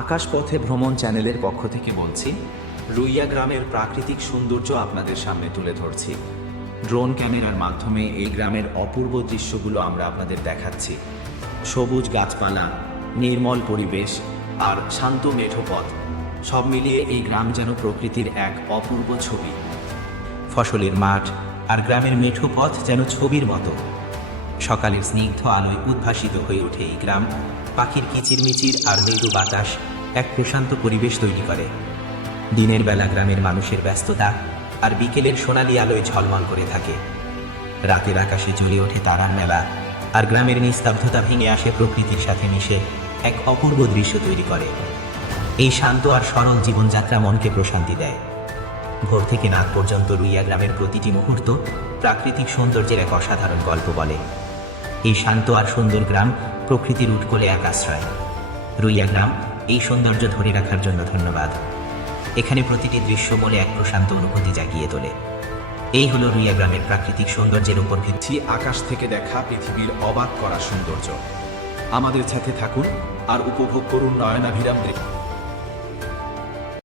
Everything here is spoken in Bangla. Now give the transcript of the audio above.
আকাশপথে ভ্রমণ চ্যানেলের পক্ষ থেকে বলছি, রুইয়া গ্রামের প্রাকৃতিক সৌন্দর্য আপনাদের সামনে তুলে ধরছি। ড্রোন ক্যামেরার মাধ্যমে এই গ্রামের অপূর্ব দৃশ্যগুলো আমরা আপনাদের দেখাচ্ছি। সবুজ গাছপালা, নির্মল পরিবেশ আর শান্ত মেঠো পথ, সব মিলিয়ে এই গ্রাম যেন প্রকৃতির এক অপূর্ব ছবি। ফসলের মাঠ আর গ্রামের মেঠো পথ যেন ছবির মতো। সকালের স্নিগ্ধ আলোয় উদ্ভাসিত হয়ে ওঠে এই গ্রাম। পাখির কিচিরমিচির আর মৃদু বাতাস এক প্রশান্ত পরিবেশ তৈরি করে। দিনের বেলা গ্রামের মানুষের ব্যস্ততা আর বিকেলের সোনালি আলোয় ঝলমল করে থাকে। রাতের আকাশে জ্বলে ওঠে তারার মেলা, আর গ্রামের নিস্তব্ধতা ভেঙে আসে প্রকৃতির সাথে মিশে এক অপূর্ব দৃশ্য তৈরি করে। এই শান্ত আর সরল জীবনযাত্রা মনকে প্রশান্তি দেয়। ভোর থেকে রাত পর্যন্ত রুইয়া গ্রামের প্রতিটি মুহূর্ত প্রাকৃতিক সৌন্দর্যের এক অসাধারণ গল্প বলে। এই শান্ত আর সুন্দর গ্রাম প্রকৃতির উৎকোলে এক আশ্রয়। রুইয়া গ্রাম এই সৌন্দর্য ধরে রাখার জন্য ধন্যবাদ। এখানে প্রতিটি দৃশ্য মনে এক প্রশান্ত অনুভূতি জাগিয়ে তোলে। এই হলো রুইয়া গ্রামের প্রাকৃতিক সৌন্দর্যের উপর ভিত্তি আকাশ থেকে দেখা পৃথিবীর অবাক করা সৌন্দর্য। আমাদের সাথে থাকুন আর উপভোগ করুন নয়নাভিরাম দৃশ্য।